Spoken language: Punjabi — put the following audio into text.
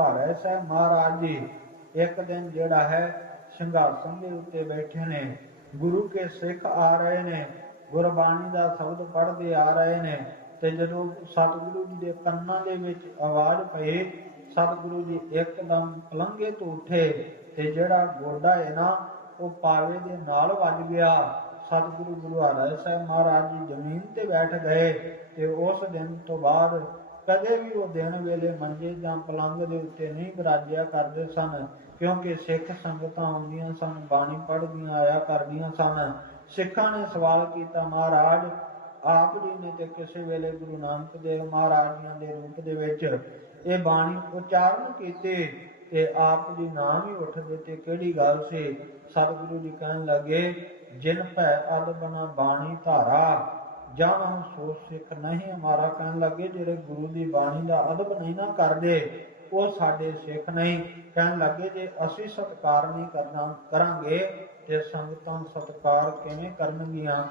ਗੁਰਦੁਆਰਾ ਸਾਹਿਬ ਮਹਾਰਾਜ ਜੀ, ਇੱਕ ਦਿਨ ਜਿਹੜਾ ਹੈ ਸਿੰਘਾਸਨ ਦੇ ਉੱਤੇ ਬੈਠੇ ਨੇ, ਗੁਰੂ ਕੇ ਸਿੱਖ ਆ ਰਹੇ ਨੇ, ਗੁਰਬਾਣੀ ਦਾ ਸ਼ਬਦ ਪੜ੍ਹਦੇ ਆ ਰਹੇ ਨੇ, ਤੇ ਜਦੋਂ ਸਤਿਗੁਰੂ ਜੀ ਦੇ ਕੰਨਾਂ ਦੇ ਵਿੱਚ ਆਵਾਜ਼ ਪਈ, ਸਤਿਗੁਰੂ ਜੀ ਇੱਕਦਮ ਪਲੰਘੇ ਤੋਂ ਉੱਠੇ, ਤੇ ਜਿਹੜਾ ਗੋਡਾ ਹੈ ਨਾ, ਉਹ ਪਾਵੇ ਦੇ ਨਾਲ ਵੱਜ ਗਿਆ। ਸਤਿਗੁਰੂ ਗੁਰੂ ਹਰਿ ਸਾਹਿਬ ਮਹਾਰਾਜ ਜੀ ਜ਼ਮੀਨ ਤੇ ਬੈਠ ਗਏ, ਤੇ ਉਸ ਦਿਨ ਤੋਂ ਬਾਅਦ ਕਦੇ ਵੀ ਉਹ ਦਿਨ ਵੇਲੇ ਮੰਜੇ ਜਾਂ ਪਲੰਘ ਦੇ ਉੱਤੇ ਨਹੀਂ ਵਿਰਾਜਿਆ ਕਰਦੇ ਸਨ, ਕਿਉਂਕਿ ਸਿੱਖ ਸੰਗਤਾਂ ਹੁੰਦੀਆਂ ਸਨ, ਬਾਣੀ ਪੜ੍ਹਦੀਆਂ, ਆਇਆ ਕਰਦੀਆਂ ਸਨ। ਸਿੱਖਾਂ ਨੇ ਸਵਾਲ ਕੀਤਾ, ਮਹਾਰਾਜ, ਆਪ ਜੀ ਨੇ ਤੇ ਕਿਸੇ ਵੇਲੇ ਗੁਰੂ ਨਾਨਕ ਦੇਵ ਮਹਾਰਾਜ ਜੀਆਂ ਦੇ ਰੂਪ ਦੇ ਵਿੱਚ ਇਹ ਬਾਣੀ ਉਚਾਰਨ ਕੀਤੇ ਤੇ ਆਪ ਜੀ ਨਾਮ ਹੀ ਉੱਠਦੇ ਤੇ ਕਿਹੜੀ ਗੱਲ ਸੀ? ਸਤਿਗੁਰੂ ਜੀ ਕਹਿਣ ਲੱਗੇ, ਜਿਨ ਭੈ ਅਦ ਬਣਾ ਬਾਣੀ ਧਾਰਾ ਜਾਂ ਹਮ ਸੋ ਸਿੱਖ ਨਹੀਂ ਹਮਾਰਾ ਕਹਿਣ ਲੱਗੇ, ਜਿਹੜੇ ਗੁਰੂ ਦੀ ਬਾਣੀ ਦਾ ਅਦਬ ਨਹੀਂ ਨਾ ਕਰਦੇ, ਉਹ ਸਾਡੇ ਸਿੱਖ ਨਹੀਂ। ਕਹਿਣ ਲੱਗੇ, ਜੇ ਅਸੀਂ ਸਤਕਾਰ ਨਹੀਂ ਕਰਨਾ, ਕਰਾਂਗੇ, ਤੇ ਸੰਗਤਾਂ ਸਤਕਾਰ ਕਿਵੇਂ ਕਰਨਗੀਆਂ?